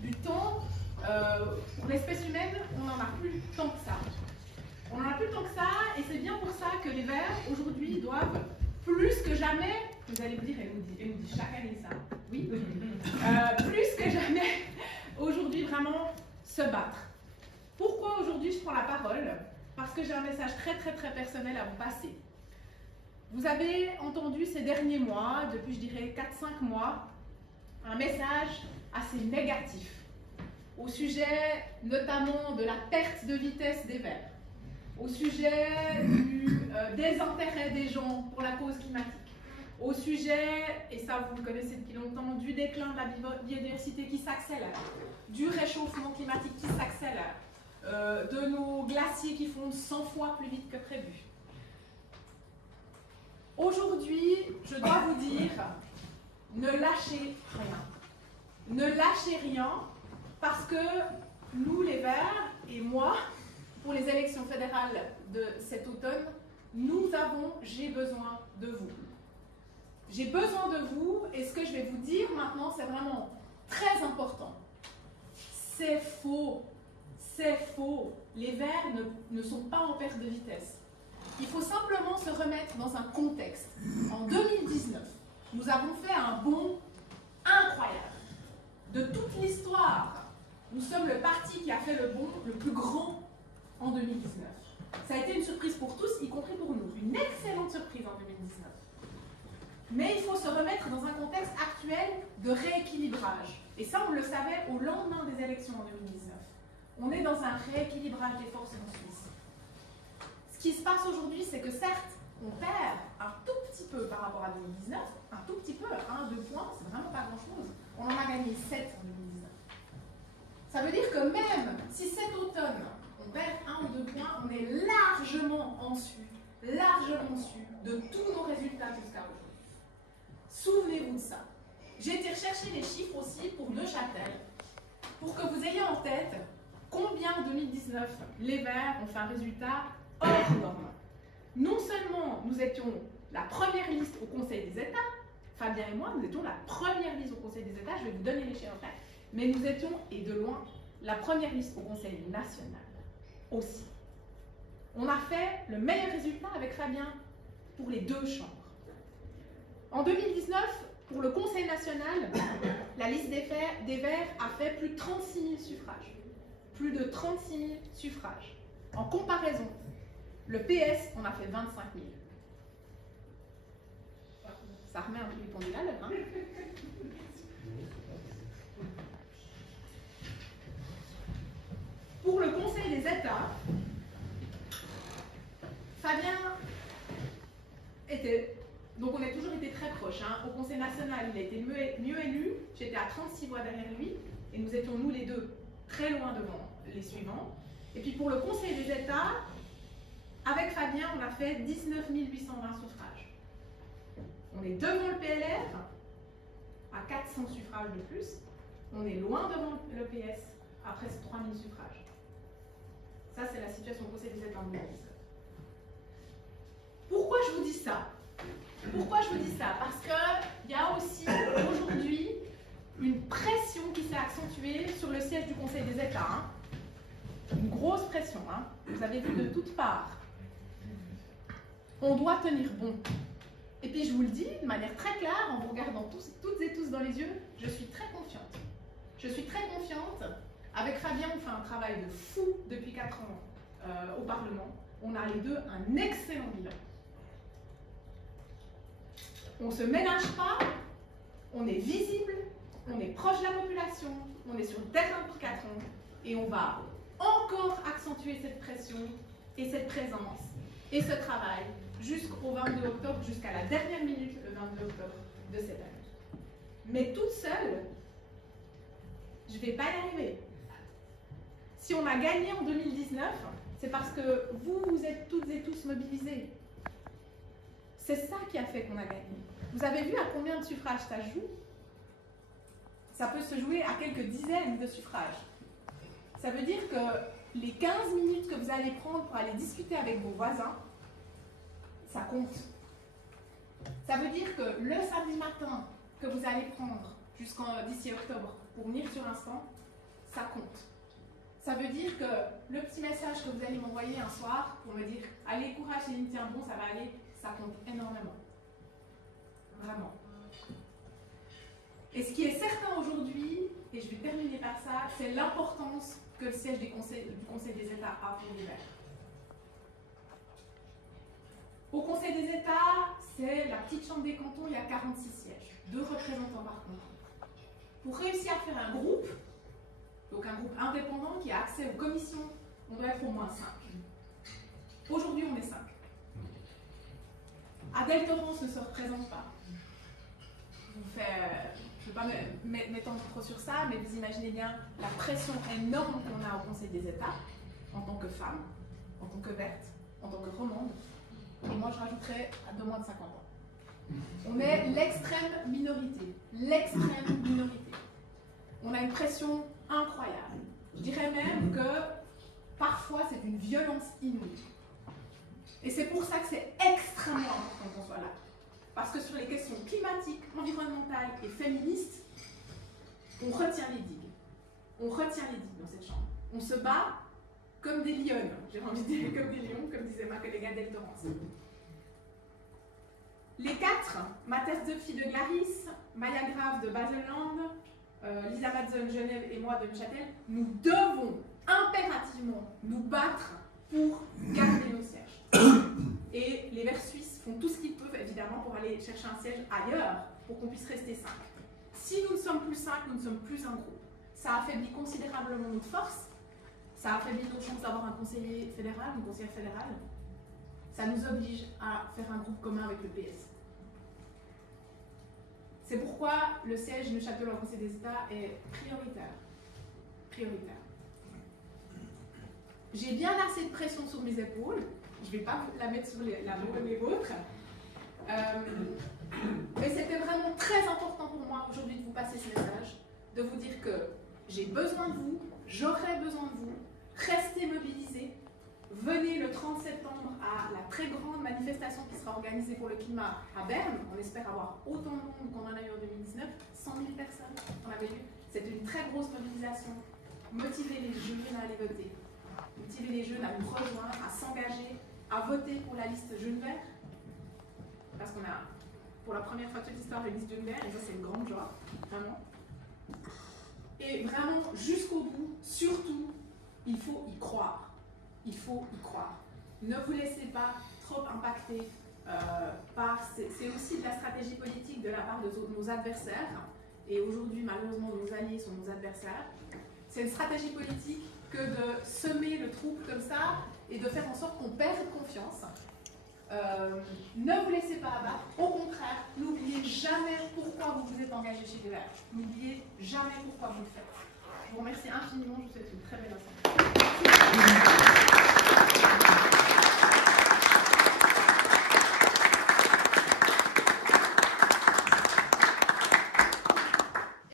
du temps. Pour l'espèce humaine, on n'en a plus tant que ça. On n'en a plus tant que ça, et c'est bien pour ça que les Verts, aujourd'hui, doivent plus que jamais, vous allez me dire, elle nous dit chaque année ça, oui, plus que jamais, aujourd'hui, vraiment, se battre. Pourquoi aujourd'hui je prends la parole? Parce que j'ai un message très personnel à vous passer. Vous avez entendu ces derniers mois, depuis je dirais 4-5 mois, un message assez négatif au sujet notamment de la perte de vitesse des Verts, au sujet du désintérêt des gens pour la cause climatique, au sujet, et ça vous le connaissez depuis longtemps, du déclin de la biodiversité qui s'accélère, du réchauffement climatique qui s'accélère, de nos glaciers qui fondent 100 fois plus vite que prévu. Aujourd'hui, je dois vous dire, ne lâchez rien. Ne lâchez rien parce que nous, les Verts, et moi, pour les élections fédérales de cet automne, j'ai besoin de vous. J'ai besoin de vous, et ce que je vais vous dire maintenant, c'est vraiment très important. C'est faux. C'est faux. Les Verts ne sont pas en perte de vitesse. Il faut simplement se remettre dans un contexte. En 2019, nous avons fait un bond incroyable. De toute l'histoire, nous sommes le parti qui a fait le bond le plus grand en 2019. Ça a été une surprise pour tous, y compris pour nous. Une excellente surprise en 2019. Mais il faut se remettre dans un contexte actuel de rééquilibrage. Et ça, on le savait au lendemain des élections en 2019. On est dans un rééquilibrage des forces en Suisse. Ce qui se passe aujourd'hui, c'est que certes, on perd un tout petit peu par rapport à 2019, un tout petit peu, 1-2 points, c'est vraiment pas grand-chose. On en a gagné 7 en 2019. Ça veut dire que même si cet automne, on perd 1 ou 2 points, on est largement en dessus de tous nos résultats jusqu'à aujourd'hui. Souvenez-vous de ça. J'ai été rechercher les chiffres aussi pour Neuchâtel, pour que vous ayez en tête combien en 2019 les Verts ont fait un résultat hors norme. Non seulement nous étions la première liste au Conseil des États, Fabien et moi, nous étions la première liste au Conseil des États, je vais vous donner les chiffres après, mais nous étions, et de loin, la première liste au Conseil national aussi. On a fait le meilleur résultat avec Fabien pour les 2 chambres. En 2019, pour le Conseil national, la liste des Verts a fait plus de 36 000 suffrages. Plus de 36 000 suffrages. En comparaison, le PS, on a fait 25 000. Ça remet un peu les pendules à l'heure, hein? Pour le Conseil des États, Fabien était... Donc on a toujours été très proches. Hein. Au Conseil national, il a été mieux élu. J'étais à 36 voix derrière lui. Et nous étions, nous les deux, très loin devant les suivants. Et puis pour le Conseil des États, avec Fabien, on a fait 19 820 suffrages. On est devant le PLR, à 400 suffrages de plus. On est loin devant le PS, à presque 3 000 suffrages. Ça, c'est la situation au Conseil des États en 2019. Pourquoi je vous dis ça? Pourquoi je vous dis ça? Parce qu'il y a aussi aujourd'hui une pression qui s'est accentuée sur le siège du Conseil des États. Hein. Une grosse pression. Hein. Vous avez vu de toutes parts. On doit tenir bon. Et puis je vous le dis de manière très claire, en vous regardant toutes et tous dans les yeux, je suis très confiante. Je suis très confiante. Avec Fabien, on fait un travail de fou depuis 4 ans au Parlement. On a les deux un excellent bilan. On ne se ménage pas, on est visible, on est proche de la population, on est sur le terrain pour 4 ans et on va encore accentuer cette pression et cette présence et ce travail jusqu'au 22 octobre, jusqu'à la dernière minute, le 22 octobre de cette année. Mais toute seule, je ne vais pas y arriver. Si on a gagné en 2019, c'est parce que vous êtes toutes et tous mobilisés. C'est ça qui a fait qu'on a gagné. Vous avez vu à combien de suffrages ça joue? Ça peut se jouer à quelques dizaines de suffrages. Ça veut dire que les 15 minutes que vous allez prendre pour aller discuter avec vos voisins, ça compte. Ça veut dire que le samedi matin que vous allez prendre d'ici octobre pour venir sur l'instant, ça compte. Ça veut dire que le petit message que vous allez m'envoyer un soir pour me dire « Allez, courage, Céline, tiens bon, ça va aller », ça compte énormément. Vraiment. Et ce qui est certain aujourd'hui, et je vais terminer par ça, c'est l'importance que le siège du Conseil des États a pour l'hiver. Au Conseil des États, c'est la petite chambre des cantons, il y a 46 sièges, 2 représentants par canton. Pour réussir à faire un groupe, donc un groupe indépendant qui a accès aux commissions, on doit être au moins 5. Aujourd'hui, on est 5. Adèle Torrance ne se représente pas. Je ne vais pas m'étendre trop sur ça, mais vous imaginez bien la pression énorme qu'on a au Conseil des États, en tant que femme, en tant que verte, en tant que romande. Et moi, je rajouterais de moins de 50 ans. On est l'extrême minorité. L'extrême minorité. On a une pression incroyable. Je dirais même que parfois, c'est une violence inouïe. Et c'est pour ça que c'est extrêmement important qu'on soit là. Parce que sur les questions climatiques, environnementales et féministes, on retient les digues. On retient les digues dans cette chambre. On se bat comme des lionnes. J'ai envie de dire comme des lions, comme disait ma collègue Adèle Torrance. Les 4, Mathès Duffy de Glaris, Maya Grave de Baselland, Lisa Madsen, Genève et moi de Neuchâtel, nous devons impérativement nous battre pour garder nos sièges. Et les Verts suisses font tout ce qu'ils peuvent, évidemment, pour aller chercher un siège ailleurs, pour qu'on puisse rester 5. Si nous ne sommes plus 5, nous ne sommes plus un groupe. Ça affaiblit considérablement notre force, ça affaiblit nos chances d'avoir un conseiller fédéral, une conseillère fédérale. Ça nous oblige à faire un groupe commun avec le PS. C'est pourquoi le siège Neuchâtel au Conseil des États est prioritaire. Prioritaire. J'ai bien assez de pression sur mes épaules. Je ne vais pas la mettre sur les vôtres. Mais c'était vraiment très important pour moi aujourd'hui de vous passer ce message, de vous dire que j'ai besoin de vous, j'aurai besoin de vous, restez mobilisés. Venez le 30 septembre à la très grande manifestation qui sera organisée pour le climat à Berne. On espère avoir autant de monde qu'on en a eu en 2019. 100 000 personnes, on avait eu. C'était une très grosse mobilisation. Motivez les jeunes à aller voter. Motivez les jeunes à nous rejoindre, à s'engager, à voter pour la liste Jeunes Verts. Parce qu'on a, pour la première fois de toute l'histoire, une liste Jeunes Verts, et ça c'est une grande joie, vraiment. Et vraiment, jusqu'au bout, surtout, il faut y croire. Il faut y croire. Ne vous laissez pas trop impacter par... C'est aussi de la stratégie politique de la part de nos adversaires. Et aujourd'hui, malheureusement, nos alliés sont nos adversaires. C'est une stratégie politique que de semer le trouble comme ça et de faire en sorte qu'on perde confiance. Ne vous laissez pas abattre. Au contraire, n'oubliez jamais pourquoi vous vous êtes engagé chez les Verts. N'oubliez jamais pourquoi vous le faites. Je vous remercie infiniment. Je vous souhaite une très belle assemblée.